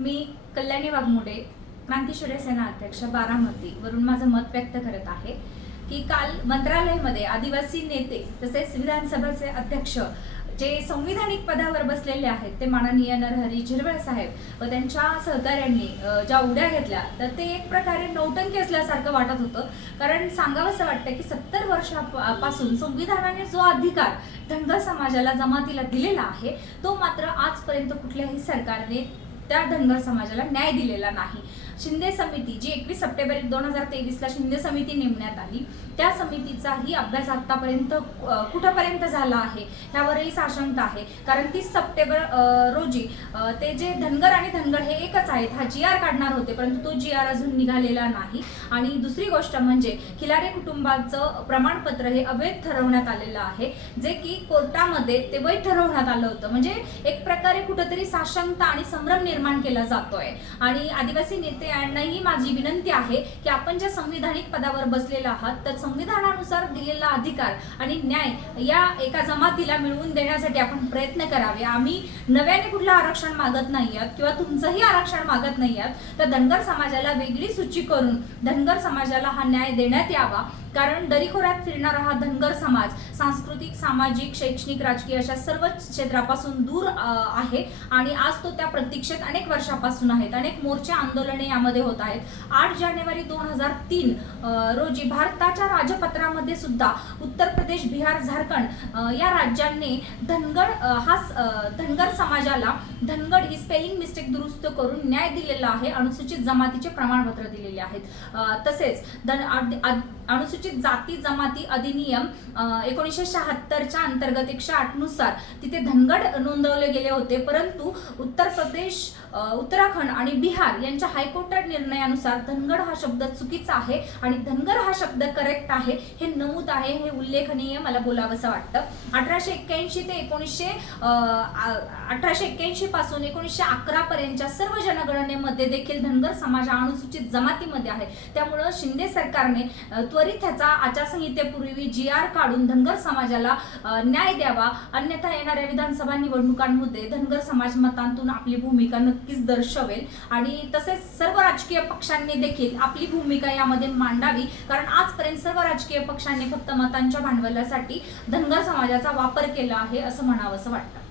मी कल्याणी वाघमोडे क्रांती शिवसेना अध्यक्ष बारामती वरून माझं मत व्यक्त करत आहे की काल मंत्रालयामध्ये आदिवासी नेते तसेच विधानसभेचे अध्यक्ष जे संविधानिक पदावर बसलेले आहेत ते माननीय नरहरी झिरवळ साहेब व त्यांच्या सहकाऱ्यांनी ज्या उड्या घेतल्या तर ते एक प्रकारे नौटंकी असल्यासारखं वाटत होतं. कारण सांगावंसं वाटतं की सत्तर वर्षापासून संविधानाने जो अधिकार धनगर समाजाला जमातीला दिलेला आहे तो मात्र आजपर्यंत कुठल्याही सरकारने त्या धनगर समाजाला न्याय दिलेला नाही. शिंदे समिती जी एकवीस सप्टेंबर दोन हजार तेवीसला शिंदे समिती नेमण्यात आली त्या समितीचाही अभ्यास आतापर्यंत कुठंपर्यंत झाला आहे ह्यावरही साशंक आहे. कारण तीस सप्टेंबर रोजी ते जे धनगर आणि धनगर हे एकच आहेत हा जी आर काढणार होते परंतु तो जी आर अजून निघालेला नाही. आणि दुसरी गोष्ट म्हणजे खिलारे कुटुंबाचं प्रमाणपत्र हे अवैध ठरवण्यात आलेलं आहे जे की कोर्टामध्ये ते वैध ठरवण्यात आलं होतं. म्हणजे एक प्रकारे कुठंतरी साशंकता आणि संभ्रम निर्माण केला जातोय. आणि आदिवासी नेते नेत्यांनाही माझी विनंती आहे की आपण ज्या संविधानिक पदावर बसलेला आहात तर संविधानानुसार दिलेला अधिकार आणि न्याय या एका जमातीला मिळवून देण्यासाठी आपण प्रयत्न करावे. आम्ही नव्याने कुठलं आरक्षण मागत नाही आहात किंवा तुमचंही आरक्षण मागत नाही आहात तर धनगर समाजाला वेगळी सूची करून धनगर समाजाला हा न्याय देण्यात यावा. कारण दरीखोऱ्यात फिरणारा हा धनगर समाज सांस्कृतिक सामाजिक शैक्षणिक राजकीय अशा सर्व क्षेत्रापासून दूर आहे आणि आज तो त्या प्रतीक्षेत अनेक वर्षापासून आहेत. अनेक मोर्चे आंदोलने यामध्ये होत आहेत. आठ जानेवारी दोन हजार तीन रोजी भारताच्या क्षेत्रामध्ये सुद्धा उत्तर प्रदेश बिहार झारखंड या राज्यांनी धनगड हा धनगर समाजाला धनगड ही स्पेलिंग मिस्टेक दुरुस्त करून न्याय दिलेला आहे अनुसूचित जमातीचे प्रमाणपत्र दिलेले आहेत. तसेच धन अनुसूचित जाती जमाती अधिनियम एकोणीसशे शहात्तरच्या अंतर्गत एकशे आठनुसार तिथे धनगड नोंदवले गेले होते. परंतु उत्तर प्रदेश उत्तराखंड आणि बिहार यांच्या हायकोर्ट निर्णयानुसार धनगड हा शब्द चुकीचा आहे आणि धनगर हा शब्द करेक्ट आहे हे नमूद आहे हे उल्लेखनीय मला बोलावंसं वाटतं. अठराशे एक्क्याऐंशी ते एकोणीसशे अठराशे एक्क्याऐंशी पासून एकोणीसशे अकरा पर्यंतच्या सर्व जनगणनेमध्ये देखील धनगर समाज हा अनुसूचित जमातीमध्ये आहे. त्यामुळं शिंदे सरकारने त्वरित ह्याचा आचारसंहितेपूर्वी जी आर काढून धनगर समाजाला न्याय द्यावा. अन्यथा येणाऱ्या विधानसभा निवडणुकांमध्ये धनगर समाज मतांतून आपली भूमिका नक्कीच दर्शवेल. आणि तसेच सर्व राजकीय पक्षांनी देखील आपली भूमिका यामध्ये मांडावी. कारण आजपर्यंत सर्व राजकीय पक्षांनी फक्त मतांच्या भांडवलासाठी धनगर समाजाचा वापर केला आहे असं म्हणावंसं वाटतं.